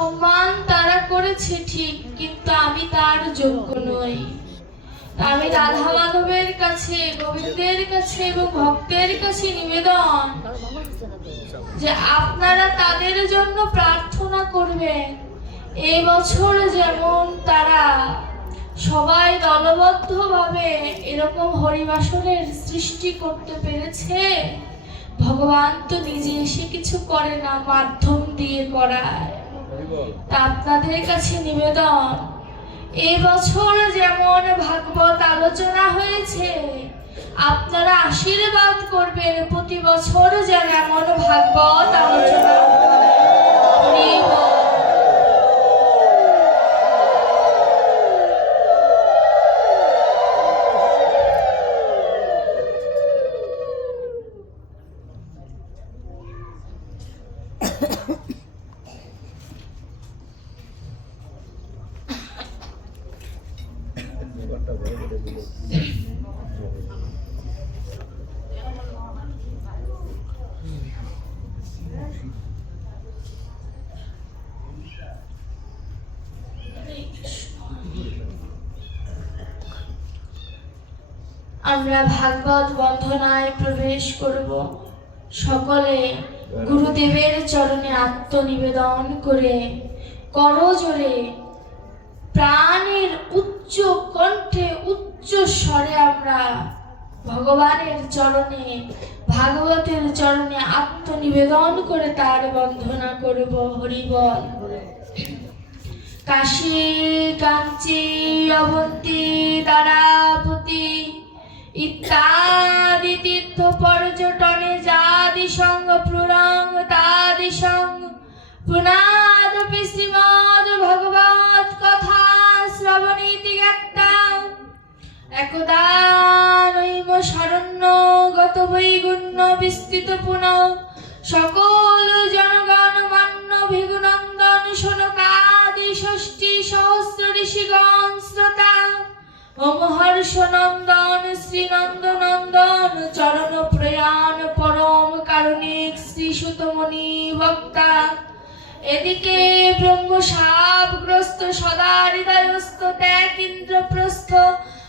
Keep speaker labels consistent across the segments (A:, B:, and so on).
A: সম্মান তারা করেছে ঠিক, কিন্তু আমি তার যোগ্য নই। আমি রাধা মাধবের কাছে, গোবিন্দের কাছে এবং ভক্তের কাছে নিবেদন যে আপনারা তাদের জন্য প্রার্থনা করবেন। এই বছর যেমন তারা সবাই দলবদ্ধভাবে এরকম হরিবাসনের সৃষ্টি করতে পেরেছে, ভগবান তো নিজে এসে কিছু করে না, মাধ্যম দিয়ে করায়। আপনাদের কাছে নিবেদন এই বছর যেমন ভাগবত আলোচনা হয়েছে, আপনারা আশীর্বাদ করবেন প্রতি বছর যেন এমন ভাগবত আমরা ভাগবত বন্ধনায় প্রবেশ করব। সকলে গুরুদেবের চরণে আত্মনিবেদন করে করজোরে প্রাণের উচ্চ কণ্ঠে উচ্চ স্বরে আমরা ভগবানের চরণে, ভাগবতের চরণে আত্মনিবেদন করে তার বন্ধনা করব হরিবল কাশী কাঞ্চি অবন্তী তারাপতি ইত্যাদি তীর্থ পর্যটনে যাদি সঙ্গ প্ররং তাদি সঙ্গ। পুনাদপি শ্রীমদ ভগবত কথা শ্রবণীতি গাত্তা একদা নৈম শরণ্য গত বৈগুণ্য বিস্তৃত পুন। সকল জনগণ মান্য ভিগুনন্দন শোনকাদি ষষ্ঠী সহস্র ঋষিগণ শ্রোতা। ও মহর্ষ নন্দন শ্রীনন্দ নন্দন চরণ প্রয়াণ পরম কারণিক শ্রী সুতমণি বক্তা এদিকে ব্রহ্ম সাপগ্রস্ত সদা হৃদয়স্থ ত্যাগ ইন্দ্রপ্রস্থ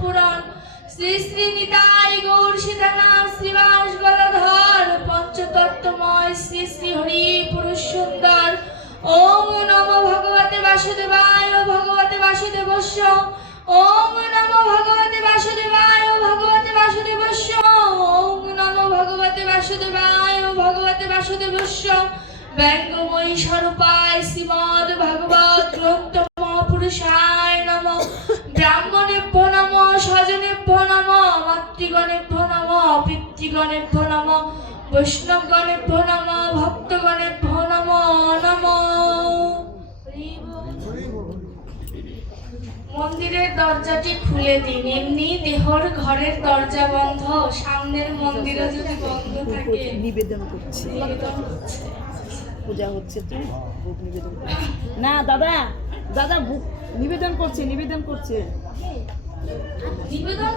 A: পূরণ। শ্রী শ্রী নিতাই গৌর সীতানাথ শ্রীবাস গলাধর পঞ্চতত্ত্বময় শ্রী শ্রী হরি পুরুষ সুন্দর। ওম নম ভগবতে বাসুদেবায় ভগবতে বাসুদেবস্য। ওম নম ভগবতে বাসুদেবায় ভগবতে বাসুদেবস্য। ওম নম ভগবতে বাসুদেবায় ভগবতে বাসুদেবস্য। ব্যঙ্গময়ী স্বরূপায় শ্রীমদ ভগবত গ্রন্থ মহাপুরুষায় পিতৃগণেভ্য নম বৈষ্ণবগণেভ্য নম ভক্তগণেভ্য নম নম। মন্দিরের দরজাটি খুলে দিন। এমনি দেহর ঘরের দরজা বন্ধ সামনের মন্দিরও যদি বন্ধ থাকে।
B: নিবেদন করছি। পূজা হচ্ছে তো ভোগ নিবেদন না দাদা দাদা নিবেদন করছে নিবেদন করছে।
A: নিবেদন